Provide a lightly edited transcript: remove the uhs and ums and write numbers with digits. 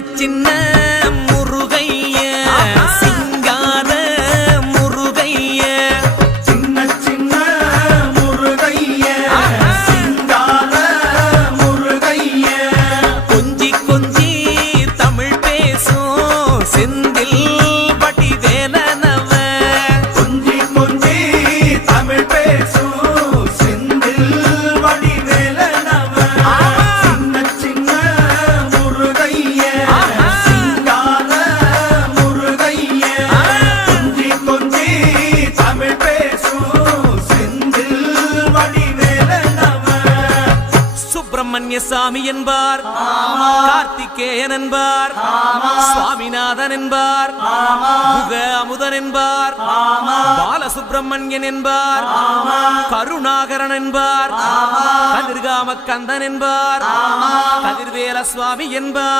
சின்ன முருகைய சிங்கார முருகைய சின்ன சின்ன முருகைய சிங்கார முருகைய கொஞ்சி கொஞ்சி தமிழ் பேசும் செந்தில் வடிவேலனவ கொஞ்சி கொஞ்சி தமிழ் பேசும் செந்தில் வடிவேலனவ சின்ன சின்ன முருகைய சிங்கார முருகைய கொஞ்சி கொஞ்சி தமிழ் பேசும் செந்தில் வடிவேலனவ சுப்பிரமணிய சாமி என்பார், கார்த்திகேயன் என்பார், சுவாமிநாதன் என்பார், முக அமுதன் என்பார், பாலசுப்பிரமணியன் என்பார், கருணாகரன் என்பார், கதிர்காம கந்தன் என்பார், கதிர்வேல சுவாமி என்பார்.